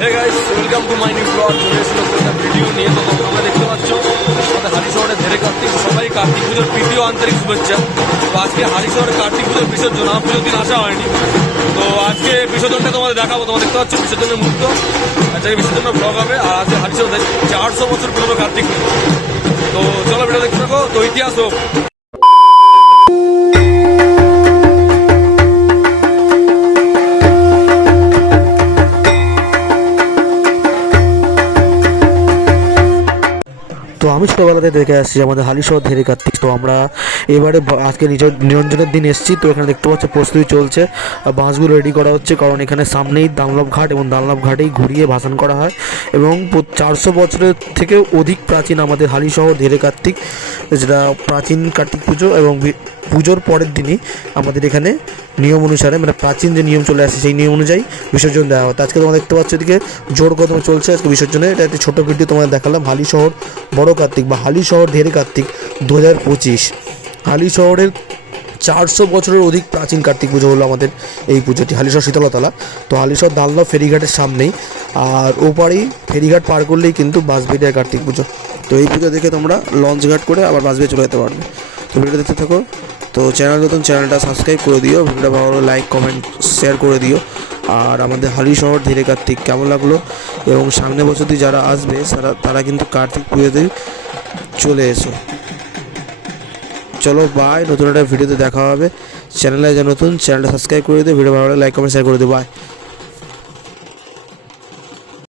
Hey guys welcome to my new blog চলে এসেছিল একটা ভিডিও নিয়ে তো তোমরা দেখতে পাচ্ছ। আমাদের হারি শহরে ধেরে কার্তিক, সবাই কার্তিক পুজোর প্রীতি ও আন্তরিক শুভেচ্ছা। তো আজকে হারি শহরে কার্তিক পুজোর বিসর্জন আমার পুজোর দিন আসা হয়নি। তো আজকে বিসর্জনটা তোমাদের দেখাবো। তোমরা দেখতে পাচ্ছ, বিসর্জনের মুহূর্ত। আজকে বিসর্জনের ব্লগ হবে, আর আজকে হারি শহরে চারশো বছর পুরনো কার্তিক তো চলো ভিডিও দেখতে থাকো। তো ইতিহাস হোক তো আমি ছোটোবেলাতে দেখে আসছি আমাদের হালিশহর ধেরে কার্তিক তো আমরা এবারে আজকে নিজের নিরঞ্জনের দিন এসেছি, তো এখানে দেখতে পাচ্ছি প্রস্তুতি চলছে। আর বাঁশগুলো রেডি করা হচ্ছে, কারণ এখানে সামনেই দানলভ ঘাট এবং দানলভ ঘাটেই ঘুরিয়ে ভাসান করা হয়। এবং চারশো বছরের থেকে অধিক প্রাচীন আমাদের হালিশহর ধেরে কার্তিক, যেটা প্রাচীন কার্তিক পুজো এবং পুজোর পরের দিনই আমাদের এখানে নিয়ম অনুসারে মানে প্রাচীন যে নিয়ম চলে আসে সেই নিয়ম অনুযায়ী বিসর্জন দেওয়া হয়। আজকে তোমরা দেখতে পাচ্ছ এদিকে জোর কদমে চলছে আজকে বিসর্জনে। এটা একটি ছোটো ভিডিও তোমাদের দেখালাম। হালি শহর, বড় কার্তিক বা হালি শহর ধেরে কার্তিক দু হাজার পঁচিশ। হালি শহরের চারশো বছরের অধিক প্রাচীন কার্তিক পুজো হলো আমাদের এই পুজোটি। হালিশহর শীতলতলা। তো হালিশহর দালদা ফেরিঘাটের সামনেই। আর ওপারেই ফেরিঘাট পার করলেই কিন্তু বাসবিডিয়া কার্তিক পুজো। তো এই পুজো দেখে তোমরা লঞ্চ ঘাট করে আবার বাসবিয়ে চলে যেতে পারবে। তো ভিডিও দেখতে থাকো। তো চ্যানেল নতুন চ্যানেলটা সাবস্ক্রাইব করে দিও। ভিডিওটা ভালো লাইক কমেন্ট শেয়ার করে দিও। আর আমাদের হালি শহর ধীরে কার্তিক কেমন লাগল? এবং সামনে বছরই যারা আসবে তারা তারা কিন্তু কার্তিক পুজোতেই চলে এসো। চলো বাই নতুন একটা ভিডিওতে দেখা হবে। চ্যানেলে যা নতুন চ্যানেলটা সাবস্ক্রাইব করে দিও। ভিডিও ভালো লাইক কমেন্ট শেয়ার করে দিও। বাই